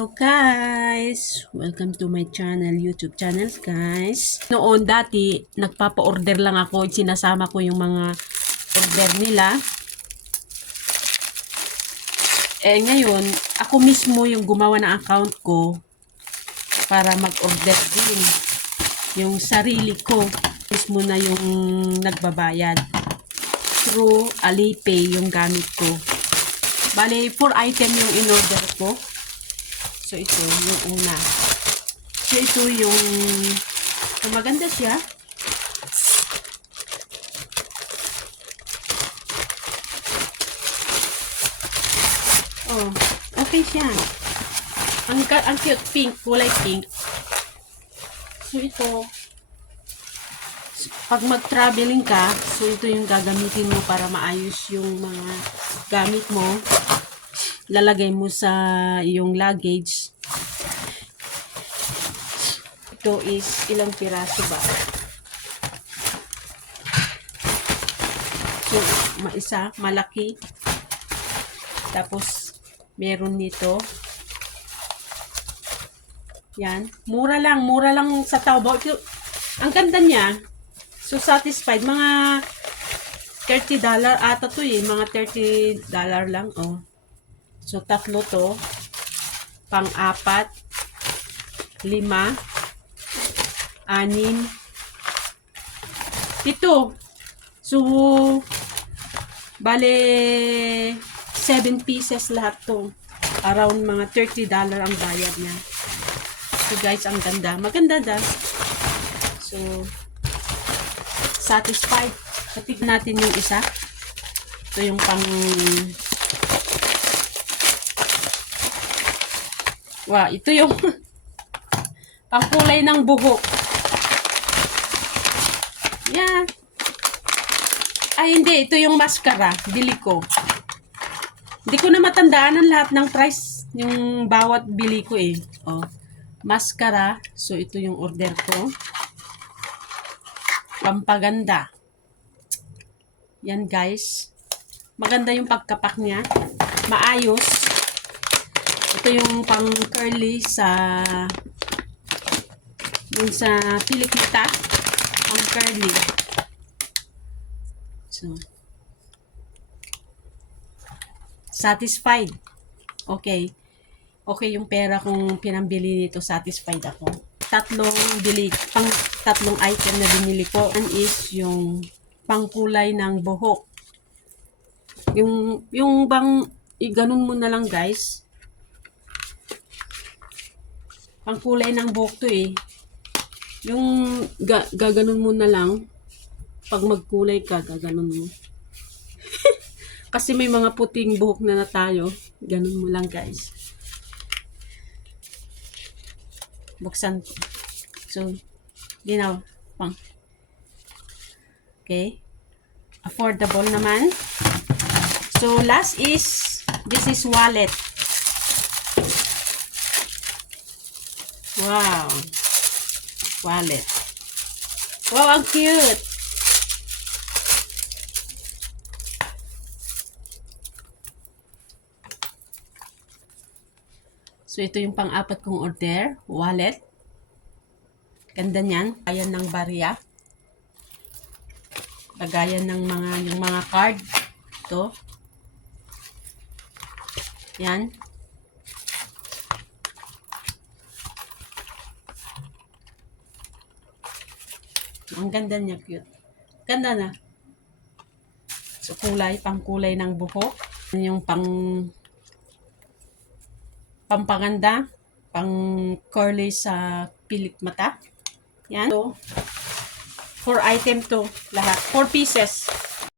Hello guys! Welcome to my channel, YouTube channel guys. Noon dati, nagpapa-order lang ako. Sinasama ko yung mga order nila. Ngayon, ako mismo yung gumawa ng account ko para mag-order din. Yung sarili ko, mismo na yung nagbabayad. Through Alipay yung gamit ko. Bale, 4 item yung in-order ko. So, ito yung una. So, ito yung maganda siya. Oh, okay siya. Ang cute pink, kulay pink. So, ito. Pag mag-traveling ka, so ito yung gagamitin mo para maayos yung mga gamit mo. Lalagay mo sa yung luggage. Ito is ilang piraso ba? So, isa, malaki. Tapos, meron nito. Yan. Mura lang sa Taobao. Ang ganda niya. So, satisfied. Mga $30 ata to eh. Mga $30 lang. Oh. So, tatlo to. Pang-apat. 5. 6. 7. So, bale 7 pieces lahat to. Around mga $30 ang bayad niya. So, guys, ang ganda. Maganda da. So, satisfied. Tignan natin yung isa. Ito yung pang ito yung pangkulay ng buhok. Yan. Ay, hindi. Ito yung mascara. Bili ko. Hindi ko na matandaan ang lahat ng price. Yung bawat bili ko eh. Oh. Mascara. So, ito yung order ko. Pampaganda. Yan, guys. Maganda yung pagkapak niya. Maayos. Ito yung pang curly sa yung sa pilikita. Pang curly. So, satisfied. Okay. Okay yung pera kung pinambili nito. Satisfied ako. Tatlong item na binili ko. One is yung pangkulay ng buhok. Yung bang ganun mo na lang guys. Pangkulay ng buhok to eh. Yung gaganon mo na lang. Pag magkulay ka, gaganon mo. Kasi may mga puting buhok na tayo. Ganon mo lang guys. Buksan ko. So, ginaw. Pang. Okay. Affordable naman. So, last is, this is wallet. Wow. Wallet. Wow, ang cute. So, ito yung pang-apat kong order. Wallet. Ganda niyan. Lagayan ng barya. Lagayan ng yung mga card. Ito. Yan. Ang ganda niya, cute. Ganda na. So, pangkulay ng buhok. Yung pampaganda, pang curly sa pilik mata. Yan. So, 4 item to lahat. 4 pieces.